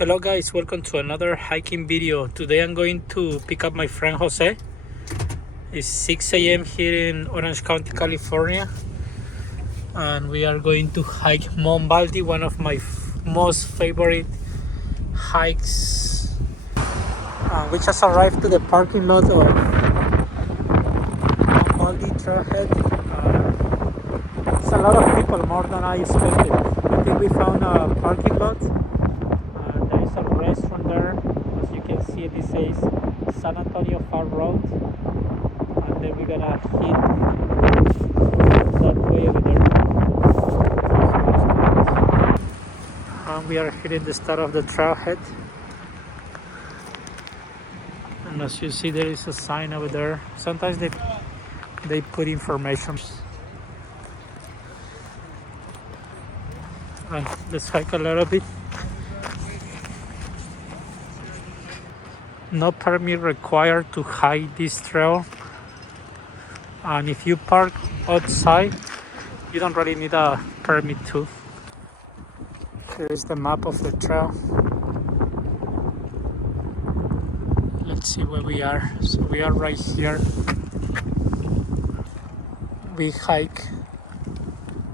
Hello guys, welcome to another hiking video. Today I'm going to pick up my friend Jose. It's 6 a.m. here in Orange County, California, and we are going to hike Mount Baldy, one of my most favorite hikes. We just arrived to the parking lot of Mount Baldy trailhead. It's a lot of people, more than I expected. I think we found a parking lot. There is a restaurant there. As you can see, this says San Antonio Road, and then we're gonna hit that way over there. And we are hitting the start of the trailhead. And as you see, there is a sign over there. Sometimes they put information. And let's hike a little bit. No permit required to hike this trail, and if you park outside you don't really need a permit too. Here is the map of the trail. Let's see where we are. So we are right here. We hike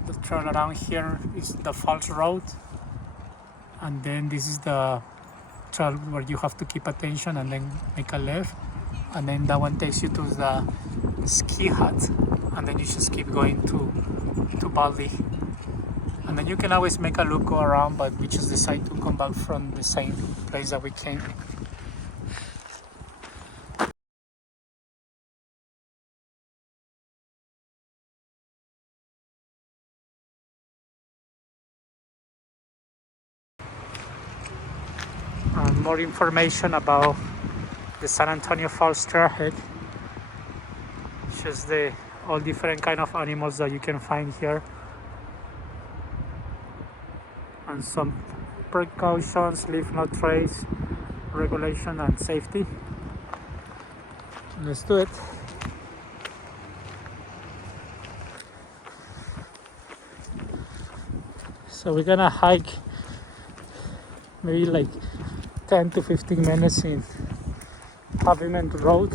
the trail around here. Is the Falls Road, and then this is the trail where you have to keep attention and then make a left, and then that one takes you to the ski hut, and then you just keep going to Baldy, and then you can always make a loop, go around, but we just decide to come back from the same place that we came. More information about the San Antonio Falls trailhead. Just all different kind of animals that you can find here, and some precautions, leave no trace, regulation and safety. Let's do it. So we're gonna hike maybe like 10 to 15 minutes in pavement road,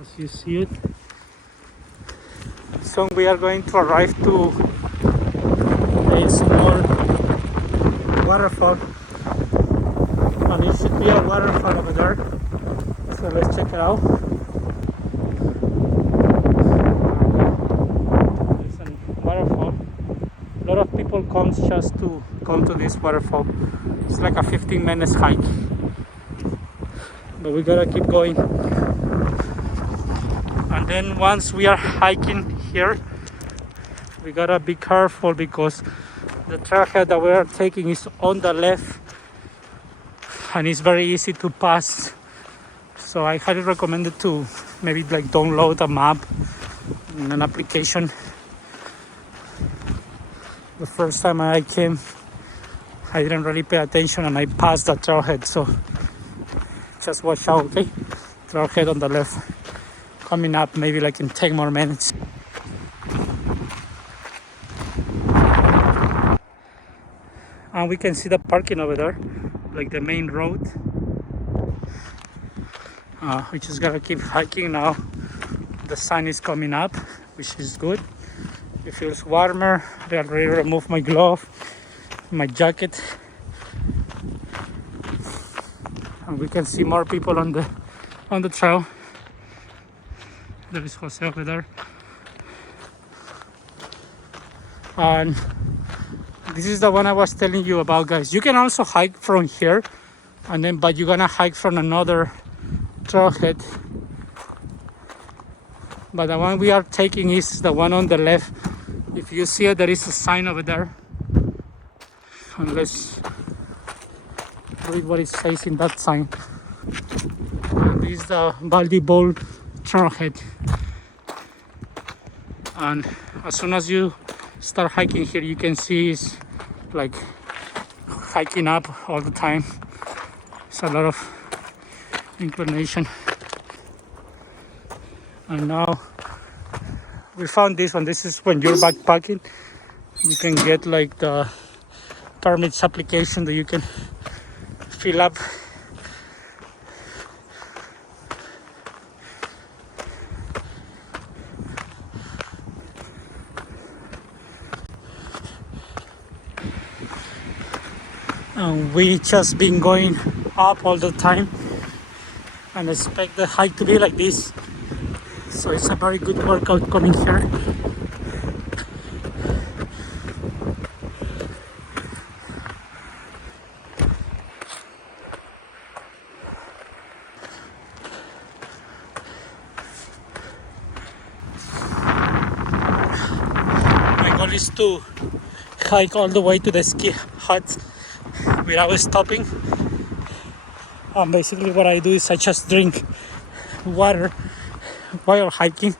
as you see it. So we are going to arrive to a small waterfall, and it should be a waterfall over there, so let's check it out. It's a waterfall. A lot of people come just to come to this waterfall. It's like a 15 minutes hike, but we gotta keep going. And then once we are hiking here, we gotta be careful because the trailhead that we are taking is on the left, and it's very easy to pass. So I highly recommend it to maybe like download a map in an application. The first time I came, I didn't really pay attention and I passed the trailhead, so just watch out, okay? Trailhead on the left, coming up maybe like in 10 more minutes. And we can see the parking over there, like the main road. We just gotta keep hiking now. The sun is coming up, which is good. It feels warmer. I already removed my glove, my jacket, and we can see more people on the trail. There is Jose over there, and this is the one I was telling you about, guys. You can also hike from here, but you're gonna hike from another trailhead. But the one we are taking is the one on the left. If you see it, there is a sign over there. And let's read what it says in that sign. And this is the Baldy Bowl trailhead. And as soon as you start hiking here, you can see it's like hiking up all the time. It's a lot of inclination. And now we found this one. This is when you're backpacking, you can get like the permits application that you can fill up. And we just been going up all the time and expect the hike to be like this. So it's a very good workout coming here. My goal is to hike all the way to the ski hut without stopping. Basically what I do is I just drink water while hiking,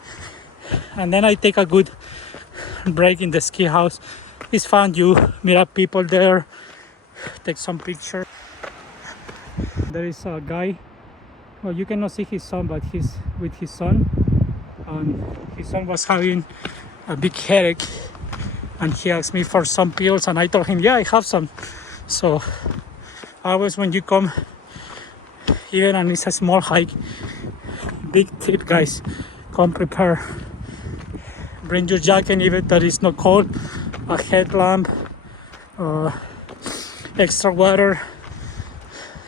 and then I take a good break in the ski house. It's fun, you meet up people there, take some pictures. There is a guy, well, you cannot see his son, but he's with his son, and his son was having a big headache, and he asked me for some pills, and I told him, yeah, I have some. So always when you come, even and it's a small hike, big tip guys, come prepared. Bring your jacket even that is not cold, a headlamp, extra water,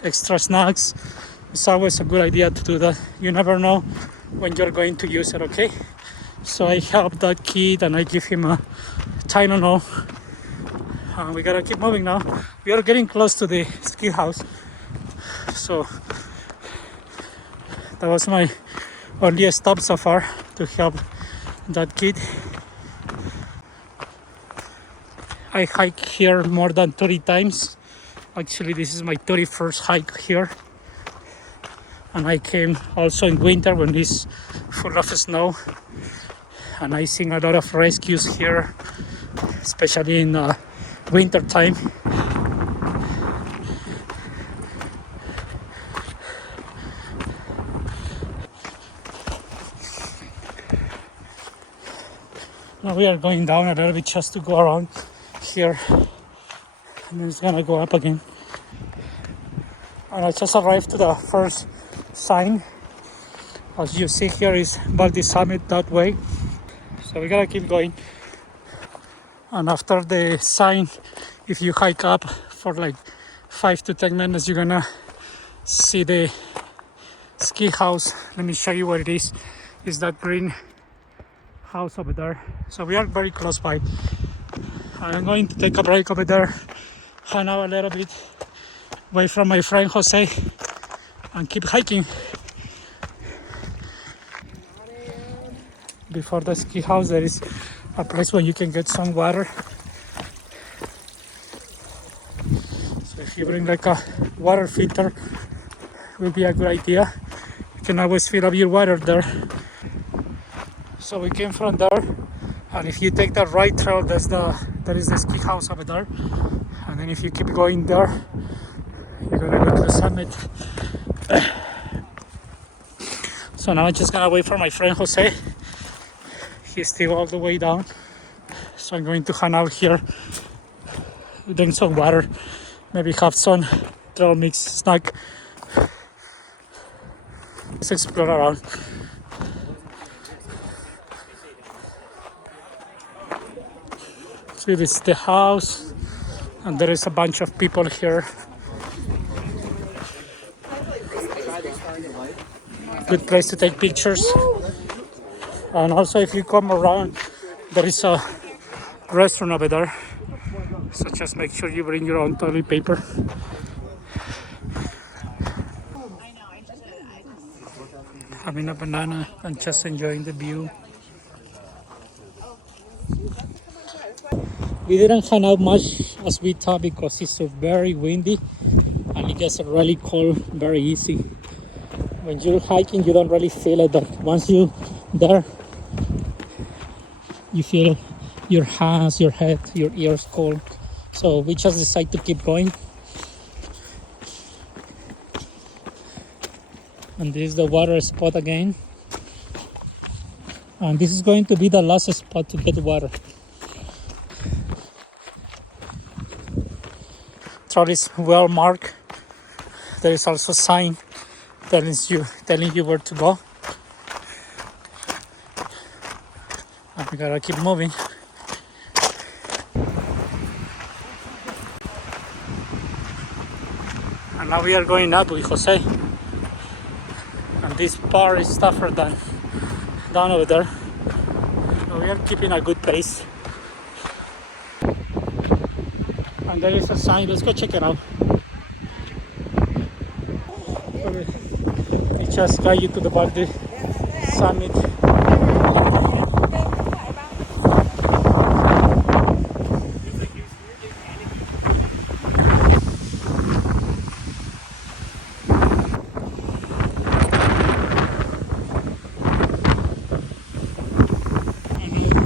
extra snacks. It's always a good idea to do that. You never know when you're going to use it, okay? So I help that kid and I give him a Tylenol. We gotta keep moving now. We are getting close to the ski house. So that was my only stop so far to help that kid. I hike here more than 30 times. Actually, this is my 31st hike here. And I came also in winter when it's full of snow. And I seen a lot of rescues here, especially in winter time. Now we are going down a little bit just to go around here, and then it's gonna go up again. And I just arrived to the first sign. As you see here is Baldy summit that way. So we gotta keep going. And after the sign, if you hike up for like 5 to 10 minutes, you're gonna see the ski house. Let me show you what it is. It's that green house over there. So we are very close by. I'm going to take a break over there, hang out a little bit away from my friend Jose, and keep hiking. Before the ski house there is a place where you can get some water. So if you bring like a water filter, will be a good idea. You can always fill up your water there. So we came from there, and if you take the right trail, there is the ski house over there. And then if you keep going there, you're gonna go to the summit. So now I'm just gonna wait for my friend Jose. He's still all the way down. So I'm going to hang out here, drink some water, maybe have some trail mix snack. Let's explore around. So this is the house, and there is a bunch of people here. Good place to take pictures. And also if you come around, there is a restaurant over there. So just make sure you bring your own toilet paper. Having a banana and just enjoying the view. We didn't hang out much as we thought because it's so very windy and it gets really cold very easy. When you're hiking, you don't really feel it, but once you're there, you feel your hands, your head, your ears cold. So we just decided to keep going. And this is the water spot again. And this is going to be the last spot to get water. trail is well marked. There is also a sign telling you where to go. And we gotta keep moving. And now we are going up with Jose. And this part is tougher than down over there. So we are keeping a good pace. And there is a sign, let's go check it out. It just guide you to the Baldy summit.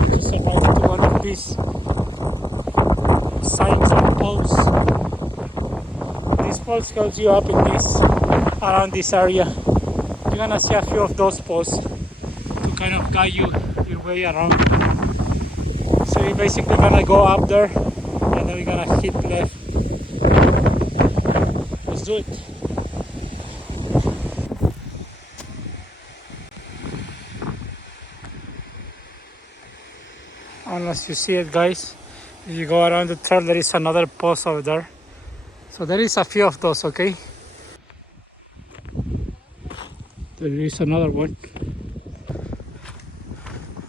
Just arrived to one of these signs and posts. This post helps you up in this, around this area. You're gonna see a few of those posts to kind of guide you your way around. So you're basically gonna go up there and then we're gonna hit left. Let's do it. Unless you see it, guys, if you go around the trail, there is another post over there. So there is a few of those, okay? There is another one.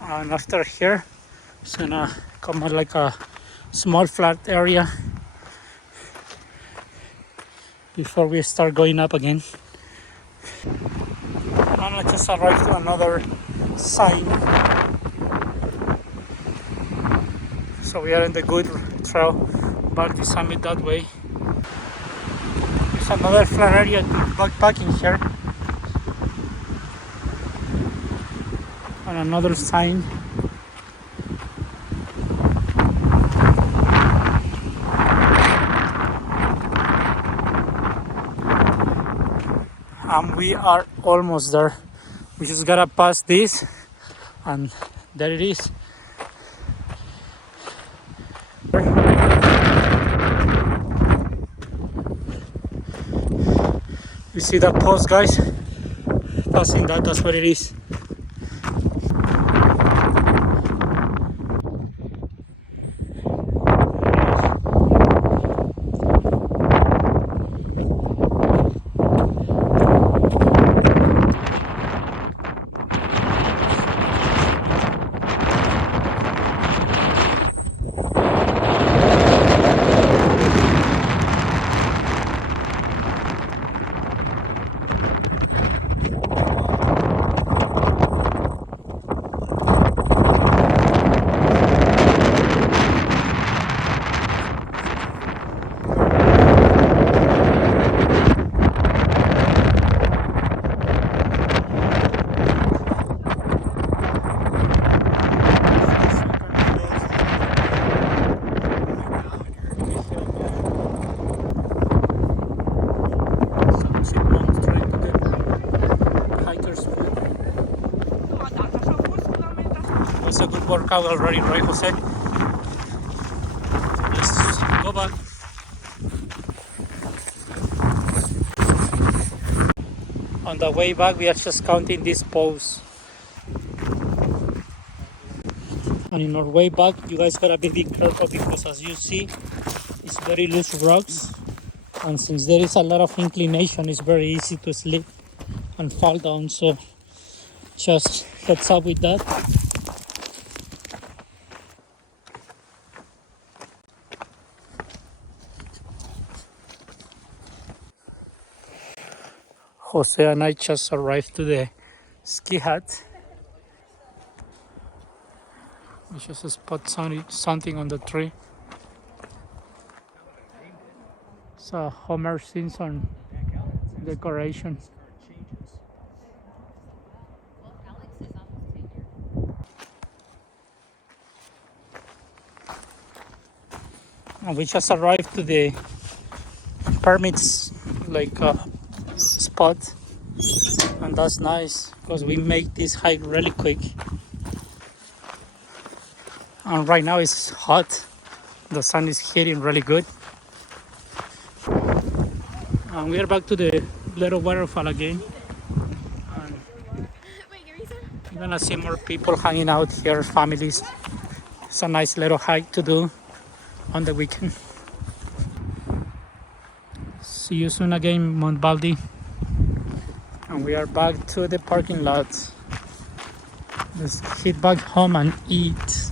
And after here, it's gonna come out like a small flat area before we start going up again. And I just arrived to another sign. So we are in the good trail, Baldy summit that way. There's another flat area to backpacking here. And another sign. And we are almost there. We just gotta pass this and there it is. You see that post, guys? Passing that, that's what it is. That's a good workout already, right, Jose? Let's go back. On the way back, we are just counting these posts. And in our way back, you guys gotta be careful because as you see, it's very loose rocks. And since there is a lot of inclination, it's very easy to slip and fall down. So just heads up with that. Jose and I just arrived to the ski hut. We just spot something on the tree. It's a Homer Simpson decoration. And we just arrived to the permits spot, and that's nice because we make this hike really quick. And right now it's hot, the sun is hitting really good. And we are back to the little waterfall again. And you're gonna see more people hanging out here, families. It's a nice little hike to do on the weekend. See you soon again, Mount Baldy. And we are back to the parking lot. Let's head back home and eat.